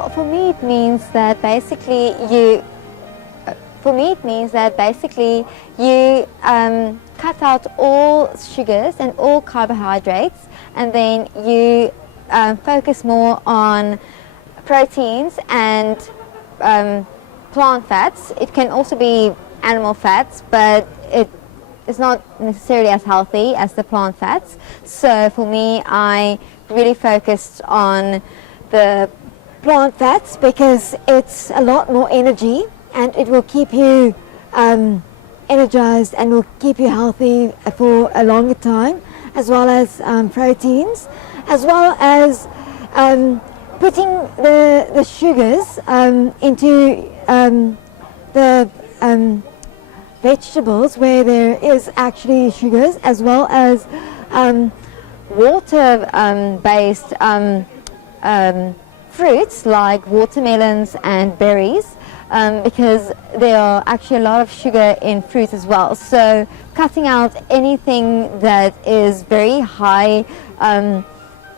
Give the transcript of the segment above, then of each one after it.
Well, for me it means that basically you cut out all sugars and all carbohydrates, and then you focus more on proteins and plant fats. It can also be animal fats, but it's not necessarily as healthy as the plant fats. So for me, I really focused on the plant fats because it's a lot more energy and it will keep you energized and will keep you healthy for a longer time, as well as proteins, as well as putting the sugars into the vegetables where there is actually sugars, as well as water-based fruits like watermelons and berries, because there are actually a lot of sugar in fruit as well. So cutting out anything that is very high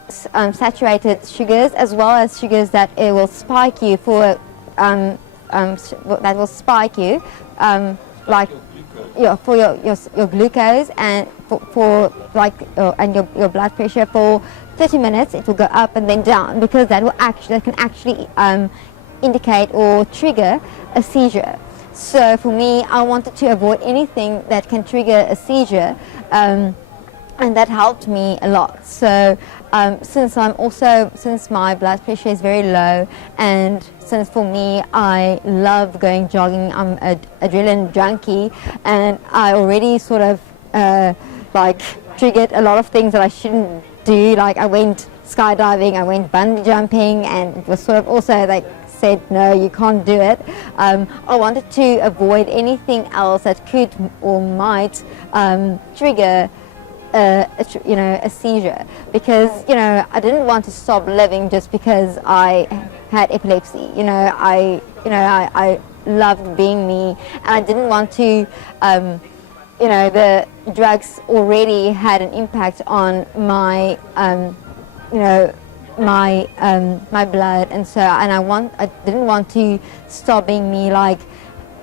saturated sugars, as well as sugars that it will spike you for like for your glucose and for your blood pressure. For 30 minutes it will go up and then down, because that can actually indicate or trigger a seizure. So for me, I wanted to avoid anything that can trigger a seizure, and that helped me a lot. So since my blood pressure is very low, and since for me I love going jogging, I'm an adrenaline junkie, and I already sort of triggered a lot of things that I shouldn't do. Like I went skydiving, I went bungee jumping, and it was sort of also like said, no, you can't do it. I wanted to avoid anything else that could or might trigger a seizure, because I didn't want to stop living just because I had epilepsy. I loved being me, and I didn't want to. The drugs already had an impact on my my blood, and I didn't want to stop being me, like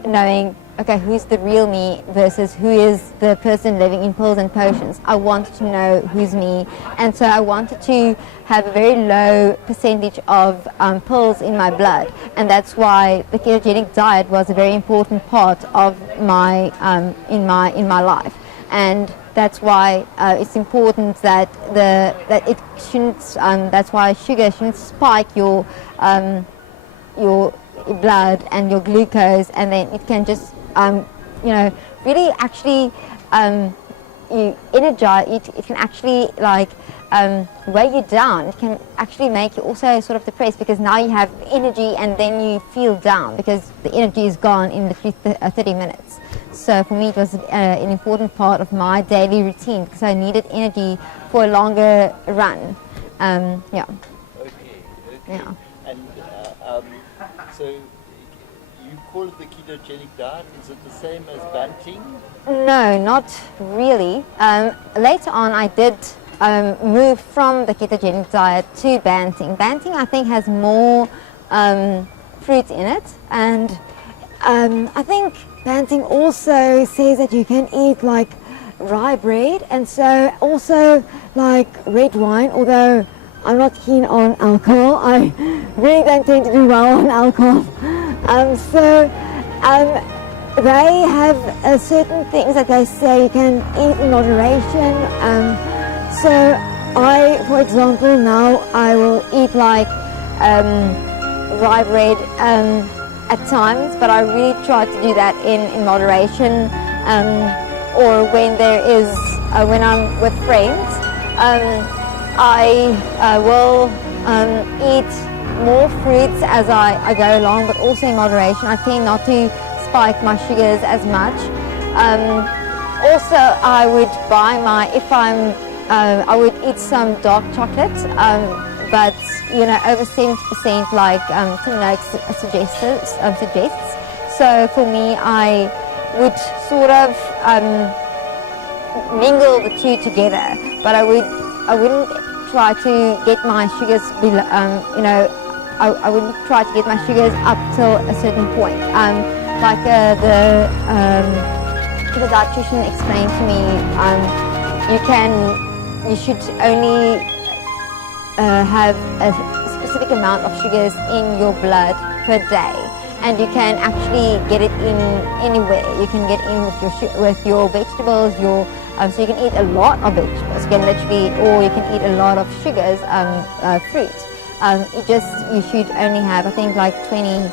knowing, okay, who's the real me versus who is the person living in pills and potions. I wanted to know who's me, and so I wanted to have a very low percentage of pills in my blood, and that's why the ketogenic diet was a very important part of my in my life. And that's why it's important that it shouldn't. That's why sugar shouldn't spike your blood and your glucose, and then it can just really actually you energize. It can actually weigh you down. It can actually make you also sort of depressed, because now you have energy and then you feel down because the energy is gone in the 30 minutes. So for me, it was an important part of my daily routine, because I needed energy for a longer run. Yeah. Okay. Yeah. And so you call it the ketogenic diet. Is it the same as Banting? No, not really. Later on, I did move from the ketogenic diet to Banting. Banting, I think, has more fruit in it, and I think Banting also says that you can eat like rye bread, and so also like red wine, although I'm not keen on alcohol. I really don't tend to do well on alcohol. They have certain things that they say you can eat in moderation. So I, for example, now I will eat like rye bread at times, but I really try to do that in moderation, or when when I'm with friends, I will eat more fruits as I go along, but also in moderation. I tend not to spike my sugars as much. Also, I would buy I would eat some dark chocolate, but over 70%, like Tim Noakes suggests. So for me, I would sort of mingle the two together, but I wouldn't try to get my sugars I would try to get my sugars up till a certain point. Like the dietitian explained to me, you should only have a specific amount of sugars in your blood per day, and you can actually get it in anywhere. You can get in with your vegetables, so you can eat a lot of vegetables. You can literally, or you can eat a lot of sugars, fruit. You should only have, I think, like 20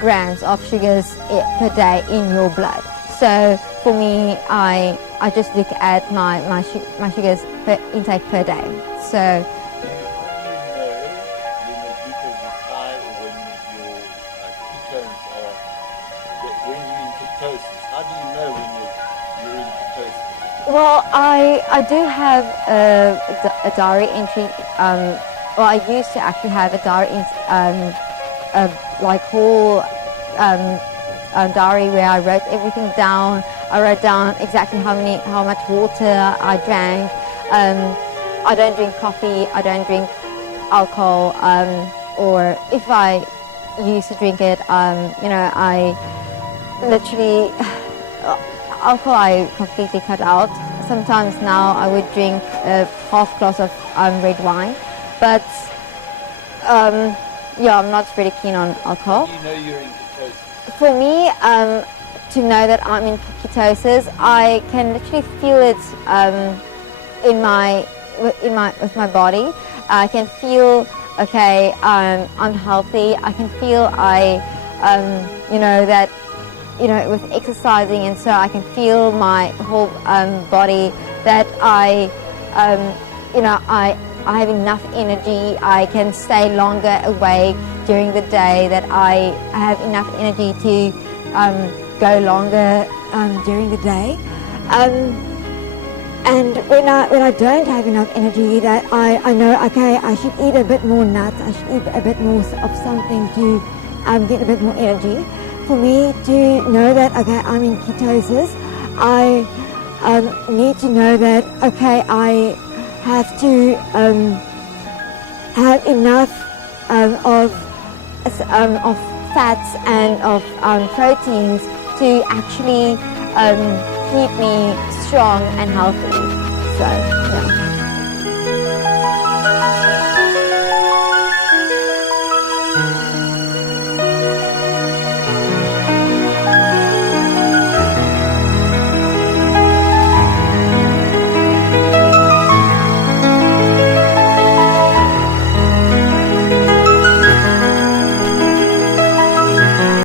grams of sugars per day in your blood. So for me, I just look at my sugars intake per day. So. How do you know when you're in ketosis? Well, I do have a diary entry. I used to actually have a diary, whole diary where I wrote everything down. I wrote down exactly how much water I drank. I don't drink coffee. I don't drink alcohol. Or if I used to drink it, I literally. Alcohol I completely cut out. Sometimes now I would drink a half glass of red wine, but I'm not really keen on alcohol. How do you know you're in ketosis? For me, to know that I'm in ketosis, I can literally feel it with my body. I can feel I'm healthy. I can feel with exercising, and so I can feel my whole body that I have enough energy. I can stay longer awake during the day. That I have enough energy to go longer during the day. And when I don't have enough energy, that I know, okay, I should eat a bit more nuts. I should eat a bit more of something to get a bit more energy. For me to know that, okay, I'm in ketosis, I need to know that, okay, I have to have enough of fats and of proteins to actually keep me strong and healthy. So.